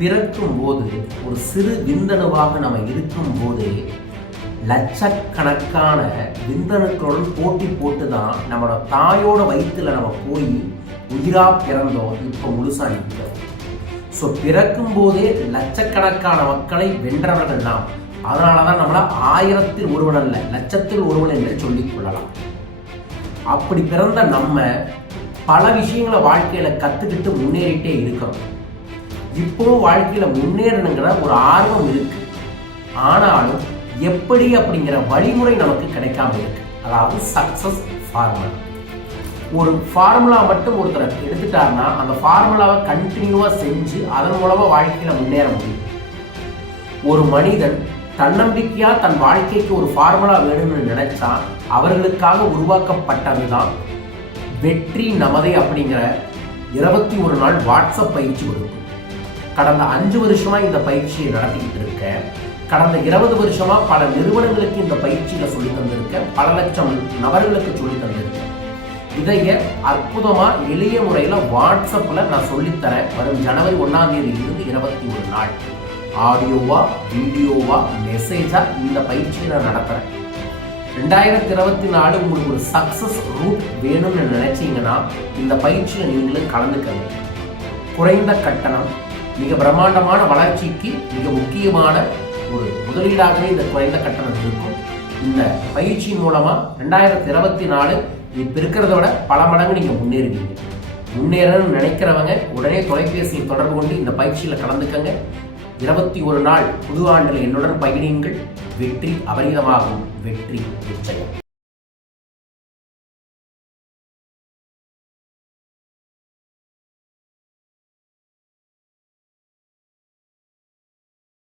பிறக்கும் போது ஒரு சிறு விந்தணுவாக நம்ம இருக்கும் போதே லட்சக்கணக்கான விந்தணுக்களுடன் போட்டி போட்டு தான் நம்மளோட தாயோட வயிற்றுல நம்ம போய் உயிராக பிறந்தோம் இப்போ முழுசாக நிற்கிறோம். ஸோ பிறக்கும் போதே லட்சக்கணக்கான மக்களை வென்றவர்கள் நாம். அதனால தான் நம்மள ஆயிரத்தில் ஒருவன் அல்ல லட்சத்தில் ஒருவன் என்று சொல்லிக் கொள்ளலாம். அப்படி பிறந்த நம்ம பல விஷயங்களை வாழ்க்கையில் கற்றுக்கிட்டு முன்னேறிட்டே இருக்கிறோம் இப்போ வாழ்க்கையில் முன்னேறணுங்கிற ஒரு ஆர்வம் இருக்கு. ஆனாலும் எப்படி அப்படிங்கிற வழிமுறை நமக்கு கிடைக்காம இருக்கு. அதாவது சக்சஸ் ஃபார்முலா ஒரு ஃபார்முலா மட்டும் ஒருத்தர் எடுத்துட்டாருன்னா அந்த ஃபார்முலாவை கண்டினியூவாக செஞ்சு அதன் மூலமாக வாழ்க்கையில் முன்னேற முடியும். ஒரு மனிதன் தன்னம்பிக்கையாக தன் வாழ்க்கைக்கு ஒரு ஃபார்முலா வேணும்னு நினைச்சா அவர்களுக்காக உருவாக்கப்பட்டதுதான் வெற்றி நமதை அப்படிங்கிற இருபத்தி ஒரு நாள் வாட்ஸ்அப் பயிற்சி கொடுக்கும் கடந்த அஞ்சு வருஷமா இந்த பயிற்சியை நடத்திக்கிட்டு இருக்கேன் கடந்த இருபது வருஷமா பல நிறுவனங்களுக்கு இந்த பயிற்சியில சொல்லி தந்திருக்கேன் பல லட்சம் நபர்களுக்கு சொல்லி தந்திருக்கேன் இதைய அற்புதமா எளிய முறையில வாட்ஸ்அப்ல நான் சொல்லித்தரேன் வரும் ஜனவரி ஒன்னாம் தேதி இருந்து இருபத்தி ஒரு நாள். ஆடியோவா வீடியோவா மெசேஜா இந்த பயிற்சியை நான் நடத்துறேன். ரெண்டாயிரத்தி இருபத்தி நாலு உங்களுக்கு ஒரு சக்சஸ் ரூட் வேணும்னு நினைச்சீங்கன்னா இந்த பயிற்சியில் நீங்களும் கலந்துக்கங்க. குறைந்த கட்டணம் மிக பிரம்மாண்டமான வளர்ச்சிக்கு மிக முக்கியமான ஒரு முதலீடாகவே இந்த குறைந்த கட்டணம் இருக்கும். இந்த பயிற்சியின் மூலமாக ரெண்டாயிரத்தி இருபத்தி நாலு இப்போ இருக்கிறத விட பல மடங்கு நீங்கள் முன்னேறுவீங்க. முன்னேறணும்னு நினைக்கிறவங்க உடனே தொலைபேசியை தொடர்பு கொண்டு இந்த பயிற்சியில் கலந்துக்கங்க. இருபத்தி ஒரு நாள் புது ஆண்டில் என்னுடன் பயணியுங்கள். வெற்றி அபரிதமாகும். வெற்றி நிச்சயம்.